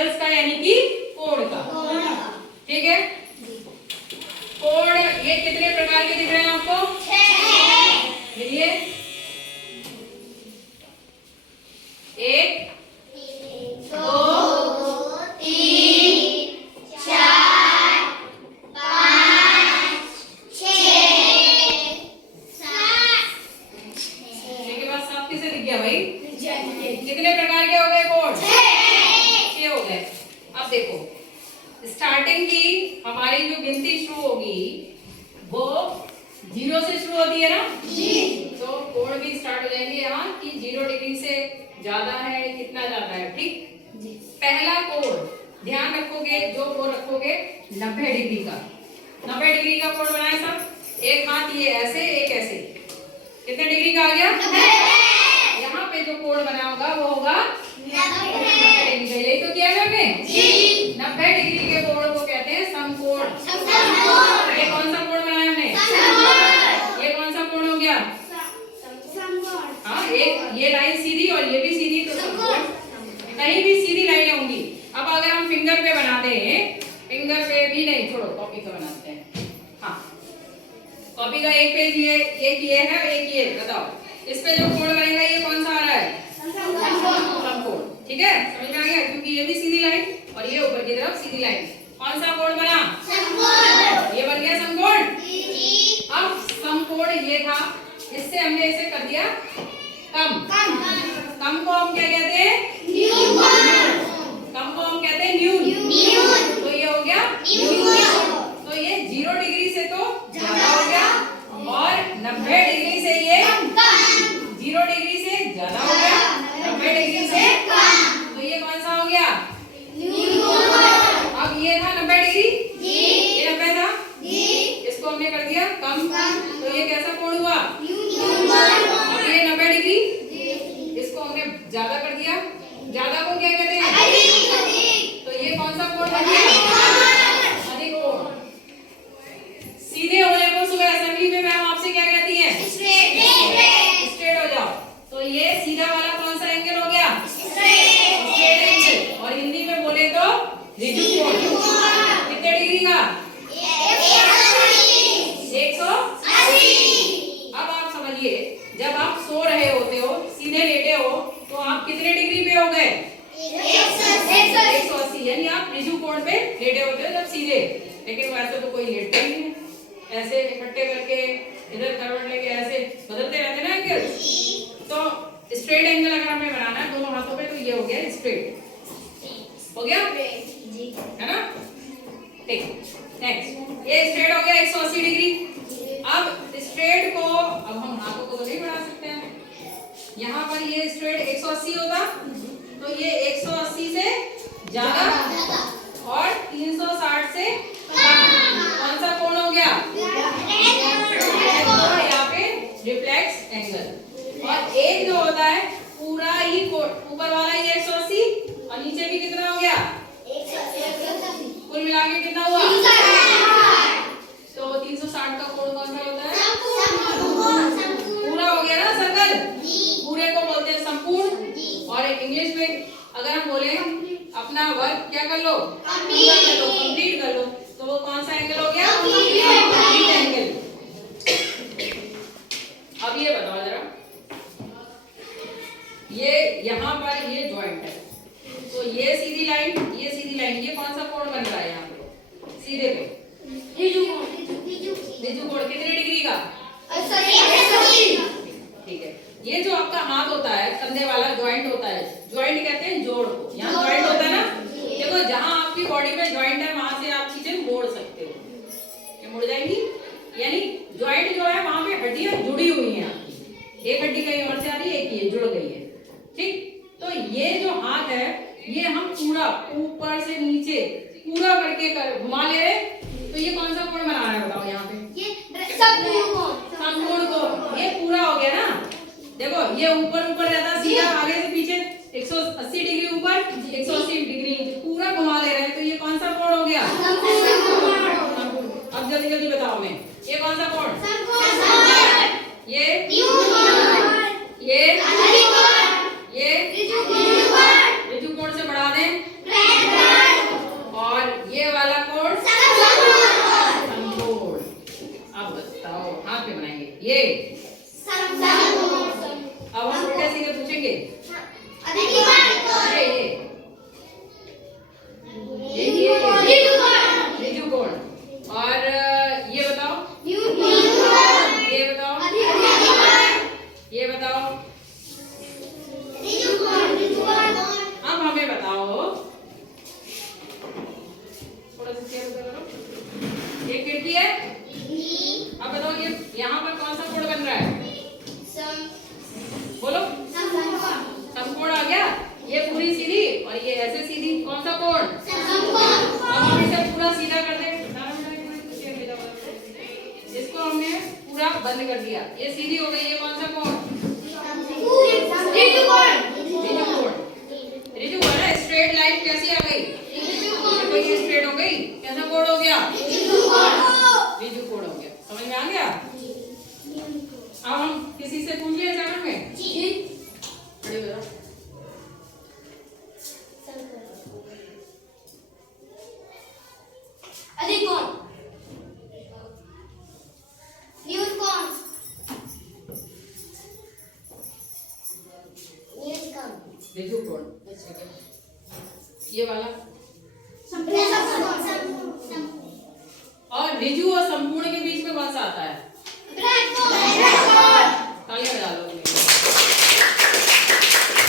Angles का यानी कि कोण का। ठीक है, कोण ये कितने प्रकार के दिख रहे हैं आपको? 6। गिनिए। 1 2 3 4 5 6 7। ठीक है, बस सब किसे दिख गया भाई? कितने प्रकार के हो गए कोण? 6 हो गए। अब देखो, स्टार्टिंग की हमारी जो गिनती शुरू होगी वो 0 से शुरू होती है ना जी। तो कोण भी स्टार्ट हो जाएंगे यहाँ कि 0 डिग्री से ज्यादा है, कितना ज्यादा है। ठीक जी। पहला कोण ध्यान रखोगे, जो वो रखोगे 90 डिग्री का। 90 डिग्री का कोण बनाए सब। एक हाथ ये ऐसे, एक ऐसे, कितने डिग्री का आ गया? 90। यहाँ पे जो कोण बना होगा वो होगा 90 डिग्री। यही तो किया हमने जी। 90 डिग्री के कोण को कहते हैं समकोण। ये कौन सा कोण बनाया हमने? ये कौन सा कोण हो गया? हाँ, एक ये लाइन सीधी और ये भी सीधी, तो समकोण। कहीं भी सीधी लाइनें होंगी। अब अगर हम फिंगर पे बनाते हैं, फिंगर पे भी नहीं, छोड़ो कॉपी का बनाते हैं। हाँ, कॉपी का एक पेज ये, एक ये है, एक ये, बताओ इस पे जो कोण बनेगा ये कौन सा आ रहा है? समकोण। ठीक है, समझ में आ गया? क्योंकि ये भी सीधी लाइन और ये ऊपर की तरफ सीधी लाइन। कौन सा कोण बना? समकोण। ये बन गया समकोण जी। अब समकोण ये था, इससे हमने इसे कर दिया कम। कम को हम क्या कहते हैं? न्यून। कम को हम कहते हैं न्यून। तो ये हो गया न्यून। तो ये 0 डिग्री से तो ज्यादा हो गया और 90 डिग्री से ये 0 डिग्री से ज्यादा हो गया, 90 डिग्री से कम। तो ये कौन सा हो गया? अब ये था 90 डिग्री, ये 90 था, इसको हमने कर दिया कम। तो ये कैसा कोण हुआ? अब ये 90 डिग्री, इसको हमने ज्यादा कर दिया। ज्यादा को क्या कहते हैं? तो ये कौन सा कोण बन गया? अधिक कोण। सीधे होने को सुबह असेंबली में मैम आपसे क्या कहती है? स्ट्रेट हो जाओ। तो ये सीधा वाला कौन सा एंगल हो गया? Straight angle. और हिंदी में बोले तो ऋजु कोण। कितने डिग्री का? 180। अब आप समझिए, जब आप सो रहे होते हो, सीधे लेटे हो, तो आप कितने डिग्री पे हो गए? 180। यानी आप ऋजु कोण पे लेटे होते हो जब सीधे। लेकिन वैसे तो कोई लेटता ही नहीं है, ऐसे इकट्ठे करके इधर करवट लेके ऐसे बदलते रहते ना एंगल। तो स्ट्रेट एंगल अगर हमें बनाना है दोनों हाथों पे, तो ये हो गया स्ट्रेट। हो गया जी, है ना? ठीक, नेक्स्ट ये स्ट्रेट हो गया 180 डिग्री। अब स्ट्रेट को, अब हम हाथों को तो नहीं बढ़ा सकते हैं, यहाँ पर ये स्ट्रेट 180 होता, तो ये 180 से ज्यादा और 360 से कौन सा कोण हो गया? यहाँ पे रिफ्लेक्स एंगल। और एक जो होता है पूरा ही कोण, ऊपर वाला ये 180 और नीचे भी कितना हो गया? 180। कुल मिला के कितना हुआ? 360। तो 360 का कोण कौन सा होता है? पूरा हो गया ना सर्कल, पूरे को बोलते हैं संपूर्ण। और इंग्लिश में अगर हम बोले अपना वर्क क्या कर लो? कंप्लीट कर लो। तो वो कौन सा एंगल हो गया? Complete angle. अब ये बताओ जरा, ये यहाँ पर ये जॉइंट है, तो ये सीधी लाइन, ये सीधी लाइन, ये कौन सा कोण बन रहा है यहाँ पे? सीधे पे ऋजु कोण। कितने डिग्री का? 180। ठीक है, ये जो आपका हाथ होता है, कंधे वाला जॉइंट होता है, जॉइंट कहते हैं जोड़ को। यहाँ जॉइंट होता है ना, देखो जहाँ आपकी बॉडी में जॉइंट है वहां से आप चीजें मोड़ सकते हो, ये मुड़ जाएंगी। यानी जॉइंट जो है वहां पे हड्डियां जुड़ी हुई हैं आपकी, एक हड्डी कहीं और से आ रही है, एक ये जुड़ गई है। ठीक, तो ये जो हाथ है ये हम पूरा ऊपर से नीचे पूरा करके घुमा ले रहे, तो ये कौन सा कोण बना रहा है बताओ? यहाँ पे ये समकोण को, ये पूरा हो गया ना। देखो ये ऊपर ऊपर रहता सीधा, आगे से पीछे 180 डिग्री ऊपर, 180 डिग्री पूरा घुमा ले रहे हैं, तो ये कौन सा कोण हो गया? अब जल्दी जल्दी बताओ हमें, ये कौन सा कोण? ये ये ऋजु कोण से बढ़ा दें बंद कर दिया। ये सीधी हो गई। ये कौन सा कोण? ऋजु कोण है। स्ट्रेट लाइन कैसी आ गई? देखो ये स्ट्रेट हो गई। कैसा कोण हो गया? ऋजु कोण हो गया। समझ में आ गया? अब हम किसी से पूछ लिया एग्जाम में? खड़े हो जाओ। अधिक कोण, न्यून कोण, न्यून कोण, ऋजु कोण। ये वाला और ऋजु और संपूर्ण के बीच में कौन सा आता है? तालियां बजा लो।